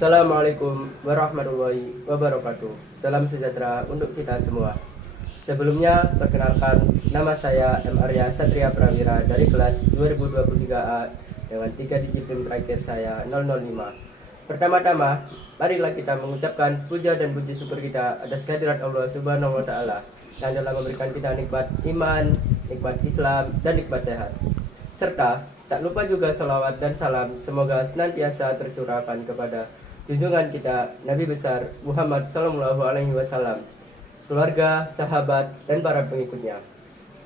Assalamualaikum warahmatullahi wabarakatuh. Salam sejahtera untuk kita semua. Sebelumnya, perkenalkan, nama saya M. Arya Satria Prawira dari kelas 2023A dengan 3 digit PIN terakhir saya 005. Pertama-tama, marilah kita mengucapkan puja dan puji syukur kita atas kehadirat Allah Subhanahu wa Ta'ala yang telah memberikan kita nikmat iman, nikmat Islam, dan nikmat sehat. Serta tak lupa juga salawat dan salam semoga senantiasa tercurahkan kepada junjungan kita Nabi besar Muhammad Sallallahu Alaihi Wasallam, keluarga, sahabat, dan para pengikutnya.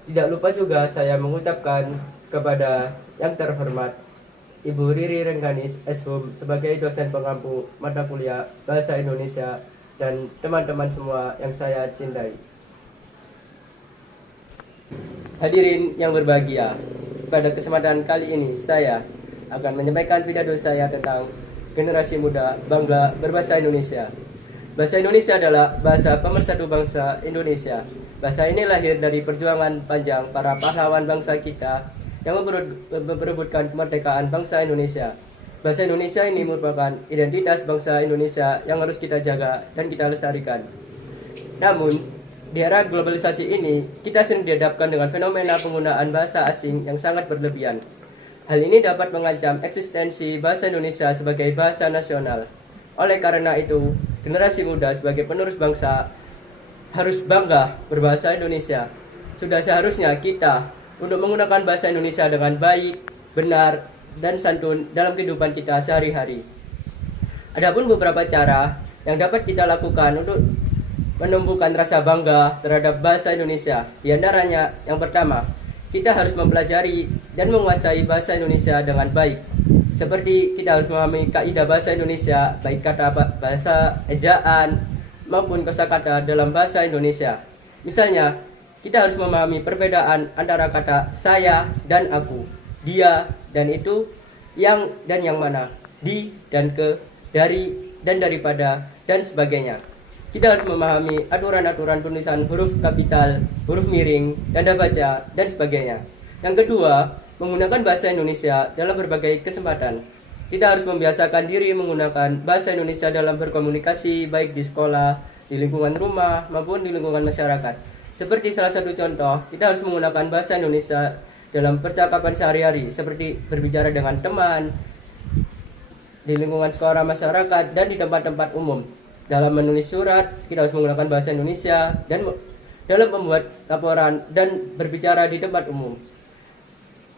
Tidak lupa juga saya mengucapkan kepada yang terhormat Ibu Riri Rengganis SHUM sebagai dosen pengampu mata kuliah Bahasa Indonesia dan teman-teman semua yang saya cintai. Hadirin yang berbahagia, pada kesempatan kali ini saya akan menyampaikan pidato saya tentang generasi muda bangga berbahasa Indonesia. Bahasa Indonesia adalah bahasa pemersatu bangsa Indonesia. Bahasa ini lahir dari perjuangan panjang para pahlawan bangsa kita yang memperebutkan kemerdekaan bangsa Indonesia. Bahasa Indonesia ini merupakan identitas bangsa Indonesia yang harus kita jaga dan kita lestarikan. Namun, di era globalisasi ini, kita sering dihadapkan dengan fenomena penggunaan bahasa asing yang sangat berlebihan. Hal ini dapat mengancam eksistensi bahasa Indonesia sebagai bahasa nasional. Oleh karena itu, generasi muda sebagai penerus bangsa harus bangga berbahasa Indonesia. Sudah seharusnya kita untuk menggunakan bahasa Indonesia dengan baik, benar, dan santun dalam kehidupan kita sehari-hari. Adapun beberapa cara yang dapat kita lakukan untuk menumbuhkan rasa bangga terhadap bahasa Indonesia. Di antaranya, yang pertama, kita harus mempelajari dan menguasai bahasa Indonesia dengan baik. Seperti kita harus memahami kaidah bahasa Indonesia, baik kata bahasa ejaan maupun kosakata dalam bahasa Indonesia. Misalnya, kita harus memahami perbedaan antara kata saya dan aku, dia dan itu, yang dan yang mana, di dan ke, dari dan daripada, dan sebagainya. Kita harus memahami aturan-aturan penulisan huruf kapital, huruf miring, tanda baca, dan sebagainya. Yang kedua, menggunakan bahasa Indonesia dalam berbagai kesempatan. Kita harus membiasakan diri menggunakan bahasa Indonesia dalam berkomunikasi, baik di sekolah, di lingkungan rumah, maupun di lingkungan masyarakat. Seperti salah satu contoh, kita harus menggunakan bahasa Indonesia dalam percakapan sehari-hari, seperti berbicara dengan teman, di lingkungan sekolah masyarakat, dan di tempat-tempat umum. Dalam menulis surat, kita harus menggunakan bahasa Indonesia, dan dalam membuat laporan dan berbicara di tempat umum.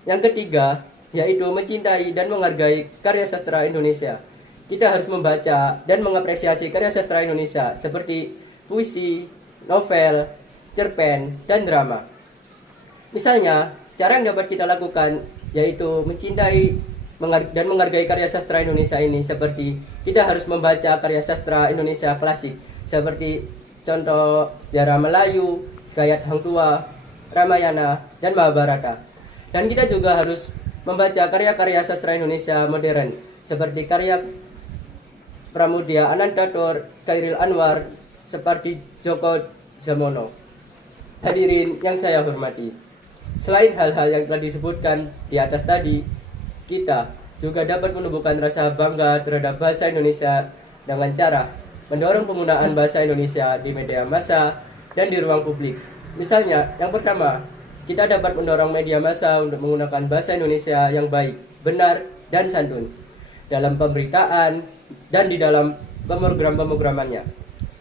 Yang ketiga, yaitu mencintai dan menghargai karya sastra Indonesia. Kita harus membaca dan mengapresiasi karya sastra Indonesia seperti puisi, novel, cerpen, dan drama. Misalnya, cara yang dapat kita lakukan yaitu mencintai dan menghargai karya sastra Indonesia ini, seperti kita harus membaca karya sastra Indonesia klasik seperti contoh sejarah Melayu, Gayat Hang Tuah, Ramayana, dan Mahabharata. Dan kita juga harus membaca karya-karya sastra Indonesia modern seperti karya Pramudia Anantatur, Chairil Anwar, seperti Djoko Damono. Hadirin yang saya hormati, selain hal-hal yang telah disebutkan di atas tadi, kita juga dapat menumbuhkan rasa bangga terhadap bahasa Indonesia dengan cara mendorong penggunaan bahasa Indonesia di media massa dan di ruang publik. Misalnya, yang pertama, kita dapat mendorong media massa untuk menggunakan bahasa Indonesia yang baik, benar, dan santun dalam pemberitaan dan di dalam program-programannya.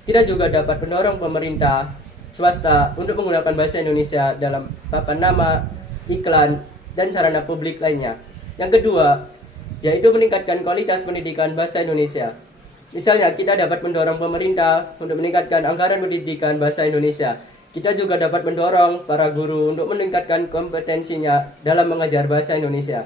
Kita juga dapat mendorong pemerintah, swasta untuk menggunakan bahasa Indonesia dalam papan nama, iklan, dan sarana publik lainnya. Yang kedua, yaitu meningkatkan kualitas pendidikan bahasa Indonesia. Misalnya, kita dapat mendorong pemerintah untuk meningkatkan anggaran pendidikan bahasa Indonesia. Kita juga dapat mendorong para guru untuk meningkatkan kompetensinya dalam mengajar bahasa Indonesia.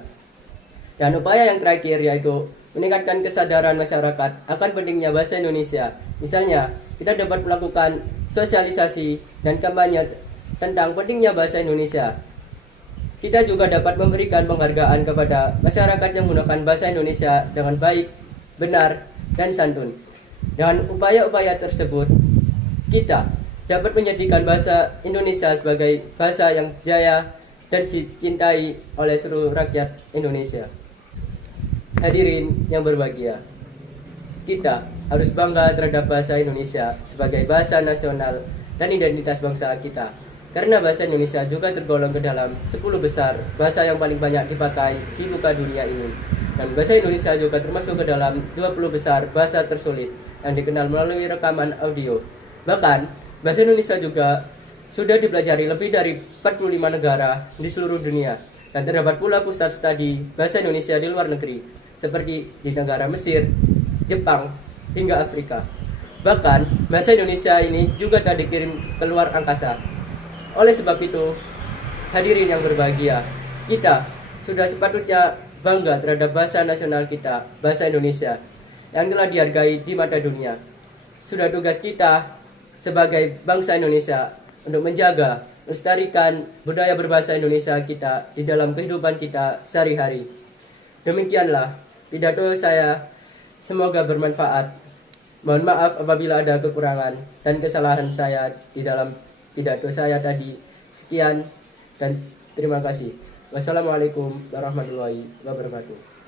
Dan upaya yang terakhir yaitu meningkatkan kesadaran masyarakat akan pentingnya bahasa Indonesia. Misalnya, kita dapat melakukan sosialisasi dan kampanye tentang pentingnya bahasa Indonesia. Kita juga dapat memberikan penghargaan kepada masyarakat yang menggunakan bahasa Indonesia dengan baik, benar, dan santun. Dengan upaya-upaya tersebut, kita dapat menjadikan bahasa Indonesia sebagai bahasa yang jaya dan dicintai oleh seluruh rakyat Indonesia. Hadirin yang berbahagia, kita harus bangga terhadap bahasa Indonesia sebagai bahasa nasional dan identitas bangsa kita. Karena bahasa Indonesia juga tergolong ke dalam 10 besar bahasa yang paling banyak dipakai di muka dunia ini. Dan bahasa Indonesia juga termasuk ke dalam 20 besar bahasa tersulit yang dikenal melalui rekaman audio. Bahkan, bahasa Indonesia juga sudah dipelajari lebih dari 45 negara di seluruh dunia. Dan terdapat pula pusat studi bahasa Indonesia di luar negeri, seperti di negara Mesir, Jepang, hingga Afrika. Bahkan, bahasa Indonesia ini juga telah dikirim ke luar angkasa. Oleh sebab itu, hadirin yang berbahagia, kita sudah sepatutnya bangga terhadap bahasa nasional kita, bahasa Indonesia, yang telah dihargai di mata dunia. Sudah tugas kita sebagai bangsa Indonesia untuk menjaga, melestarikan budaya berbahasa Indonesia kita di dalam kehidupan kita sehari-hari. Demikianlah pidato saya, semoga bermanfaat. Mohon maaf apabila ada kekurangan dan kesalahan saya di dalam pidato saya tadi. Sekian dan terima kasih. Wassalamualaikum warahmatullahi wabarakatuh.